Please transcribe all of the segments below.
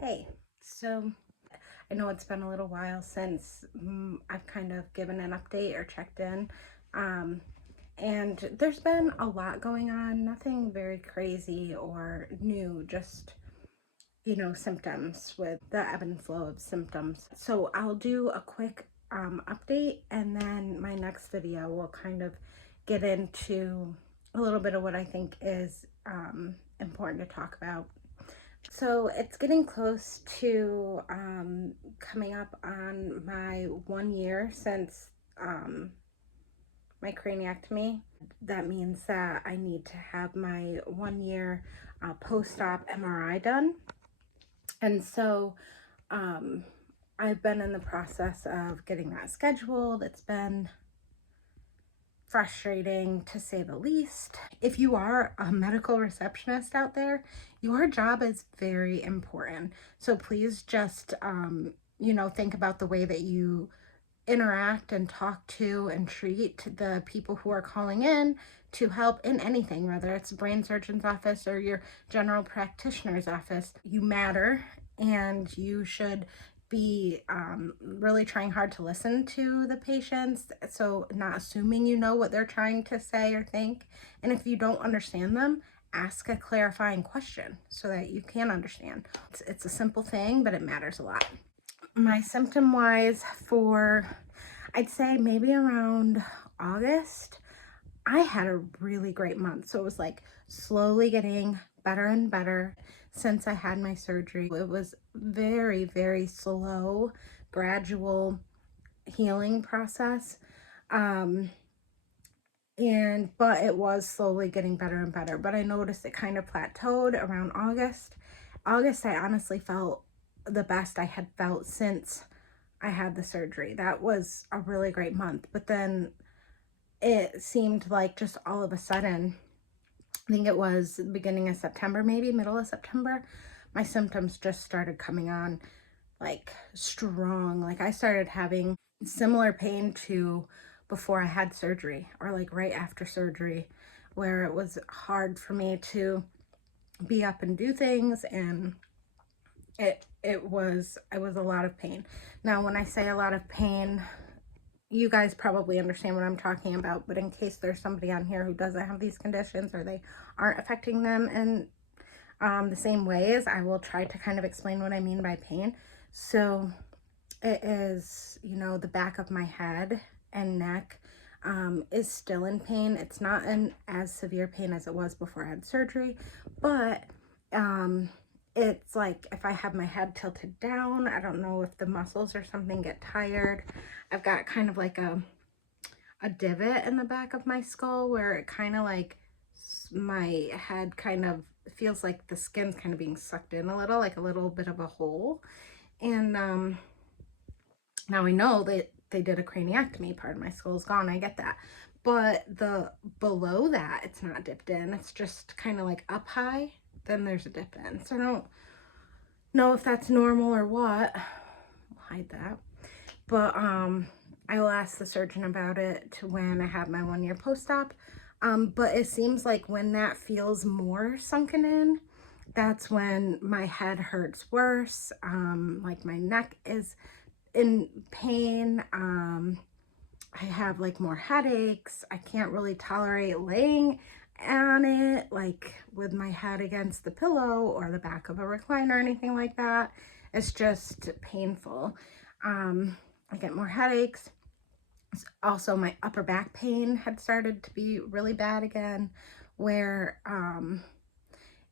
Hey, so I know it's been a little while since I've kind of given an update or checked in. Um, and there's been a lot going on, nothing very crazy or new, just, symptoms with the ebb and flow of symptoms. So I'll do a quick update, and then my next video will kind of get into a little bit of what I think is important to talk about. So it's getting close to coming up on my 1 year since my craniectomy. That means that I need to have my 1 year post-op MRI done. And so um, I've been in the process of getting that scheduled. It's been frustrating to say the least. If you are a medical receptionist out there, your job is very important. So please just, think about the way that you interact and talk to and treat the people who are calling in to help in anything, whether it's a brain surgeon's office or your general practitioner's office. You matter, and you should be really trying hard to listen to the patients, so not assuming you know what they're trying to say or think. And if you don't understand them, ask a clarifying question so that you can understand. It's a simple thing, but it matters a lot. My symptom wise, for I'd say maybe around August, I had a really great month. So it was like slowly getting better and better since I had my surgery. It was very, very slow, gradual healing process. But it was slowly getting better and better. But I noticed it kind of plateaued around August. August, I honestly felt the best I had felt since I had the surgery. That was a really great month. But then it seemed like just all of a sudden, I think it was the beginning of September, maybe middle of September, my symptoms just started coming on like strong. Like I started having similar pain to before I had surgery, or like right after surgery, where it was hard for me to be up and do things, and it was a lot of pain. Now when I say a lot of pain, you guys probably understand what I'm talking about, but in case there's somebody on here who doesn't have these conditions or they aren't affecting them in the same ways, I will try to kind of explain what I mean by pain. So it is, the back of my head and neck is still in pain. It's not in as severe pain as it was before I had surgery, but it's like if I have my head tilted down, I don't know if the muscles or something get tired. I've got kind of like a divot in the back of my skull where it kind of like my head kind of feels like the skin's kind of being sucked in a little, like a little bit of a hole. And now we know that they did a craniectomy, part of my skull's gone, I get that. But the below that, it's not dipped in, it's just kind of like up high, then there's a dip in. So I don't know if that's normal or what. I'll hide that. But I will ask the surgeon about it when I have my 1 year post-op. But it seems like when that feels more sunken in, that's when my head hurts worse. Like my neck is in pain. I have like more headaches. I can't really tolerate laying on it, like with my head against the pillow or the back of a recliner or anything like that. It's just painful. I get more headaches. Also, my upper back pain had started to be really bad again, where,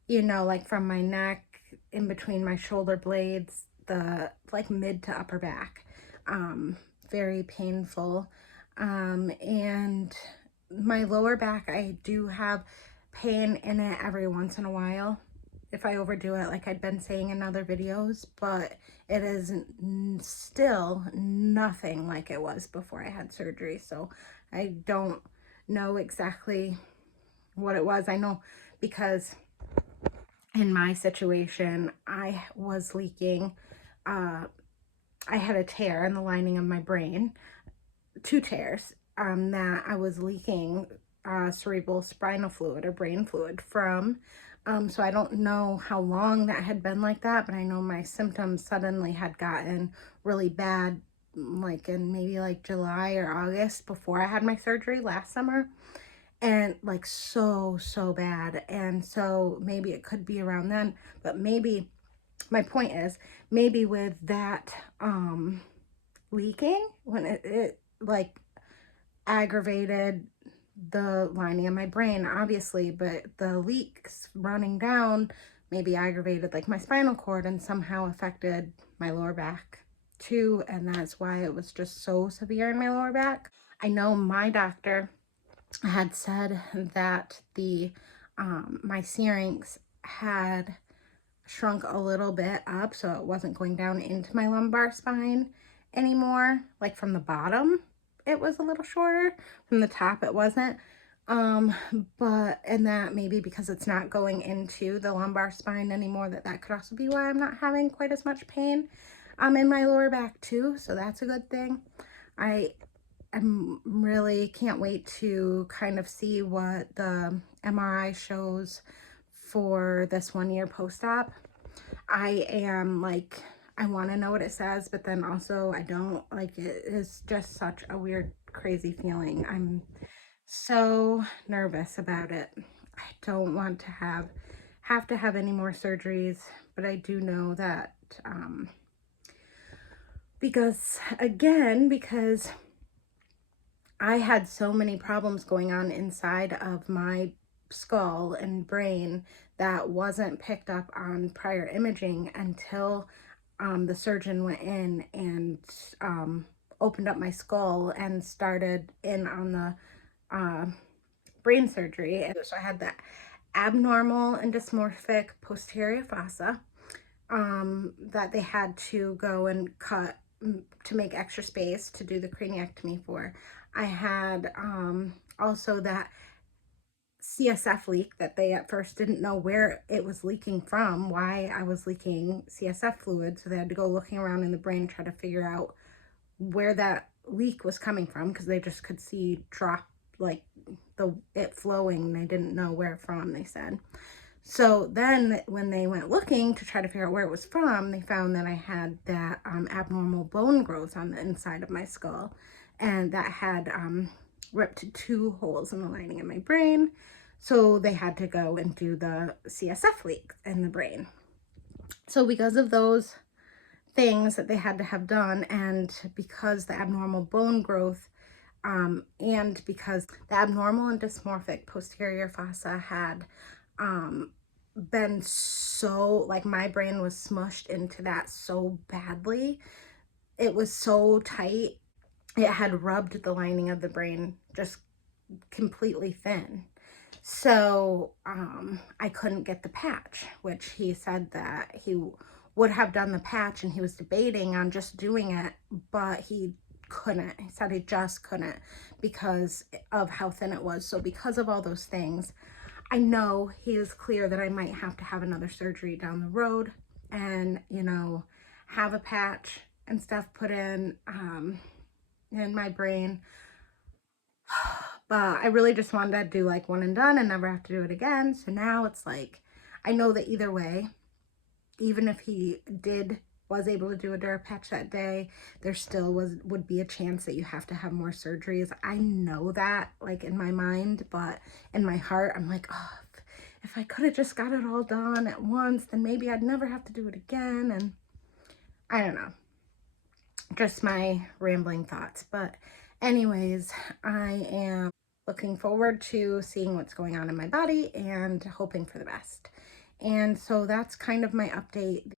like from my neck in between my shoulder blades, the like mid to upper back, very painful. And my lower back, I do have pain in it every once in a while if I overdo it, like I'd been saying in other videos, but it is still nothing like it was before I had surgery. So I don't know exactly what it was. I know because in my situation, I was leaking, I had a tear in the lining of my brain, 2 tears, that I was leaking cerebral spinal fluid or brain fluid from. So I don't know how long that had been like that, but I know my symptoms suddenly had gotten really bad, like in maybe like July or August before I had my surgery last summer. And like so bad. And so maybe it could be around then, but maybe my point is maybe with that leaking, when it like aggravated the lining of my brain, obviously, but the leaks running down maybe aggravated like my spinal cord and somehow affected my lower back too, and that's why it was just so severe in my lower back. I know my doctor had said that the my syrinx had shrunk a little bit up, so it wasn't going down into my lumbar spine anymore. Like from the bottom it was a little shorter, from the top it wasn't. But and that maybe because it's not going into the lumbar spine anymore, that could also be why I'm not having quite as much pain in my lower back too, so that's a good thing. I'm really can't wait to kind of see what the MRI shows for this 1 year post-op. I am like, I want to know what it says, but then also I don't. Like, it is just such a weird, crazy feeling. I'm so nervous about it. I don't want to have to have any more surgeries, but I do know that because I had so many problems going on inside of my skull and brain that wasn't picked up on prior imaging until the surgeon went in and opened up my skull and started in on the brain surgery. And so I had that abnormal and dysmorphic posterior fossa that they had to go and cut to make extra space to do the craniectomy for. I had also that CSF leak that they at first didn't know where it was leaking from, why I was leaking CSF fluid. So they had to go looking around in the brain, try to figure out where that leak was coming from, because they just could see drop, like it flowing. They didn't know where from, they said. So then when they went looking to try to figure out where it was from, they found that I had that abnormal bone growth on the inside of my skull, and that had ripped 2 holes in the lining of my brain. So they had to go and do the CSF leak in the brain. So because of those things that they had to have done, and because the abnormal bone growth and because the abnormal and dysmorphic posterior fossa had been so, like, my brain was smushed into that so badly. It was so tight. It had rubbed the lining of the brain just completely thin. So I couldn't get the patch, which he said that he would have done the patch, and he was debating on just doing it, but he couldn't. He said he just couldn't because of how thin it was. So because of all those things, I know he is clear that I might have to have another surgery down the road and, you know, have a patch and stuff put in my brain. But I really just wanted to do like one and done and never have to do it again. So now it's like, I know that either way, even if he was able to do a Dura patch that day, there still would be a chance that you have to have more surgeries. I know that, like, in my mind, but in my heart, I'm like, oh, if I could have just got it all done at once, then maybe I'd never have to do it again. And I don't know, just my rambling thoughts. But anyways, I am looking forward to seeing what's going on in my body and hoping for the best. And so that's kind of my update.